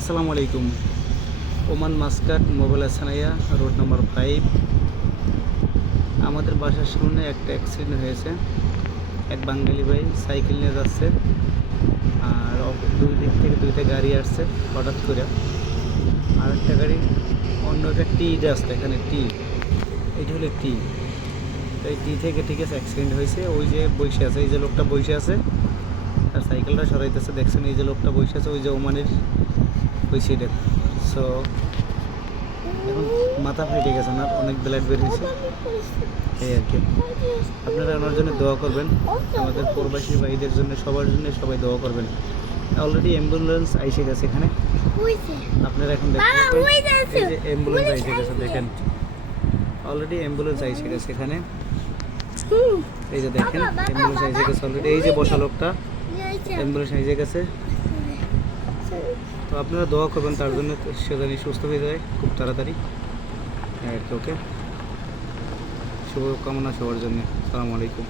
আসসালামু আলাইকুম। Oman Muscat mobile Sanaiya road number five আমাদের বাসার সামনে একটা অ্যাক্সিডেন্ট হয়েছে। এক বাঙালি ভাই সাইকেল নিয়ে যাচ্ছে, আর দুই দিক থেকে দুইটা গাড়ি আসছে হঠাৎ করে। আর একটা গাড়ি, অন্য একটা টি আসছে, এখানে টি এটা হলো টি এই টি থেকে ঠিক আছে অ্যাক্সিডেন্ট হয়েছে। ওই যে বসে আছে, এই যে লোকটা বসে আছে আর সাইকেলটা সরাইতেছে দেখছেন এই যে লোকটা বসে আছে ওই যে ওমানের ওই সাইডে সো এখন মাথা ফাইটে গেছে না অনেক ব্লাড বের হয়েছে। এই আর কি। আপনারা ওনার জন্য দোয়া করবেন। আমাদের প্রবাসী ভাইদের জন্য সবার জন্য সবাই দোয়া করবেন। অলরেডি অ্যাম্বুলেন্স আইসে গেছে এখানে। আপনারা এখন যে অ্যাম্বুলেন্স আইসে গেছে দেখেন। অলরেডি অ্যাম্বুলেন্স আইসে গেছে এখানে। এই যে দেখেন অ্যাম্বুলেন্স আইসে গেছে অলরেডি এই যে বসা লোকটা। অ্যাম্বুলেন্স নিজের গেছে। তো আপনারা দোয়া করবেন, তার জন্য সে জানি সুস্থ হয়ে যায়, খুব তাড়াতাড়ি। হ্যাঁ ওকে? শুভকামনা সবার জন্য। আসসালামু আলাইকুম।